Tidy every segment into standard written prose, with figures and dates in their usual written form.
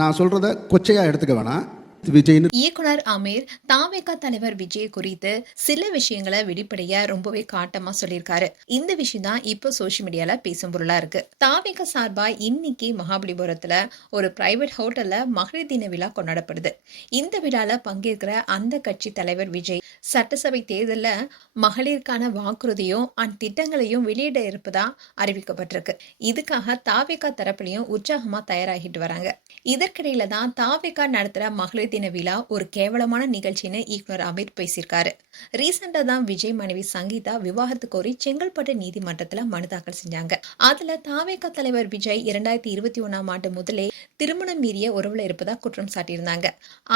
நான் சொல்றத கொச்சையா எடுத்துக்க வேணாம். விஜய்னு இயக்குனர் அமீர் தாவேகா தலைவர் விஜய் குறித்து சில விஷயங்களை வெளிப்படையா ரொம்பவே காட்டமா சொல்லியிருக்காரு. இந்த விஷயம் தான் இப்போ சோசியல் மீடியால பேசும் பொருளா இருக்கு. தாவேகா சார்பா இன்னைக்கு மகாபலிபுரத்துல ஒரு பிரைவேட் ஹோட்டல்ல மகளிர் தின விழா கொண்டாடப்படுது. இந்த விழால பங்கேற்கிற அந்த கட்சி தலைவர் விஜய் சட்டசபை தேர்தல்ல மகளிருக்கான வாக்குறுதியும் திட்டங்களையும் வெளியிட இருப்பதா அறிவிக்கப்பட்டிருக்கு. இதுக்காக தாவேகா தரப்புலையும் உற்சாகமா தயாராகிட்டு வராங்க. இதற்கிடையில தான் தாவேகா நடத்துற மகளிர் தின விழா ஒரு கேவலமான நிகழ்ச்சின்னு இயக்குனர் அமீர் பேசியிருக்காரு. ரீசெண்டா தான் விஜய் மனைவி சங்கீதா விவாகரத்து கோரி செங்கல்பட்டு நீதிமன்றத்துல மனு தாக்கல் செஞ்சாங்க. அதுல தாவேகா தலைவர் விஜய் 2021ஆம் ஆண்டு முதலே திருமணம் மீறிய உறவுல இருப்பதா குற்றம் சாட்டியிருந்தாங்க.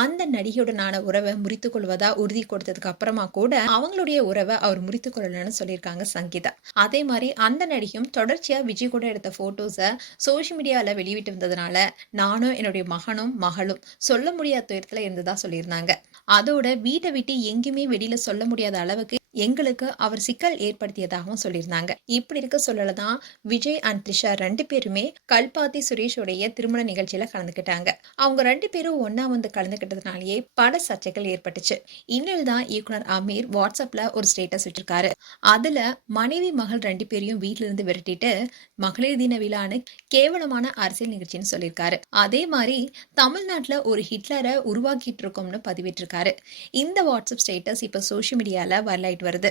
அந்த நடிகையுடனான உறவை முறித்துக் கொள்வதா உறுதி கொடுத்ததுக்கு அப்புறமா கூட அவங்களுடைய உறவை அவர் முறித்துக் கொள்ளலன்னு சொல்லியிருக்காங்க சங்கீதா. அதே மாதிரி அந்த நடிகையும் தொடர்ச்சியா விஜய் கூட எடுத்த போட்டோஸை சோசியல் மீடியால வெளியிட்டு வந்ததுனால நானும் என்னுடைய மகனும் மகளும் சொல்ல முடியாத துயரத்துல இருந்ததா சொல்லியிருந்தாங்க. அதோட வீட்டை விட்டு எங்கேயுமே வெளியில சொல்ல முடியாத அளவுக்கு எங்களுக்கு அவர் சிக்கல் ஏற்படுத்தியதாகவும் சொல்லியிருந்தாங்க. இப்படி இருக்க சொல்லலதான் விஜய் அண்ட் த்ரிஷா 2 பேருமே கல்பாத்தி சுரேஷோடைய திருமண நிகழ்ச்சியில கலந்துக்கிட்டாங்க. அவங்க 2 பேரும் ஒன்னா வந்து கலந்துக்கிட்டதுனாலேயே பல சர்ச்சைகள் ஏற்பட்டுச்சு. இன்னில் தான் இயக்குனர் அமீர் வாட்ஸ்அப்ல ஒரு ஸ்டேட்டஸ் வச்சிருக்காரு. அதுல மனைவி மகள் 2 பேரையும் வீட்டுல இருந்து விரட்டிட்டு மகளிர் தின விழான்னு கேவலமான அரசியல் நிகழ்ச்சின்னு சொல்லியிருக்காரு. அதே மாதிரி தமிழ்நாட்டுல ஒரு ஹிட்லரை உருவாக்கிட்டு இருக்கோம்னு பதிவிட்டிருக்காரு. இந்த வாட்ஸ்அப் ஸ்டேட்டஸ் இப்ப சோசியல் மீடியால வைரலாயிட்டு வருது.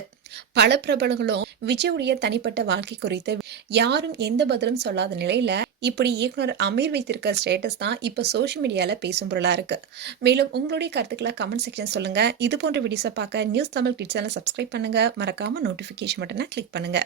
பல பிரபலங்களும் விஜயுடைய தனிப்பட்ட வாழ்க்கை குறித்து யாரும் எந்த பதிலும் சொல்லாத நிலையில இப்படி இயக்குனர் அமீர் வைத்திருக்க ஸ்டேட்டஸ் தான் இப்ப சோசியல் மீடியால பேசும் பொருளா இருக்கு. மேலும் உங்களுடைய கருத்துக்களை கமெண்ட் செக்ஷன் சொல்லுங்க. இது போன்ற வீடியோஸை பார்க்க நியூஸ் தமிழ் கிட்ஸ் சேனலை சப்ஸ்கிரைப் பண்ணுங்க. மறக்காம நோட்டிபிகேஷன் பட்டனை கிளிக் பண்ணுங்க.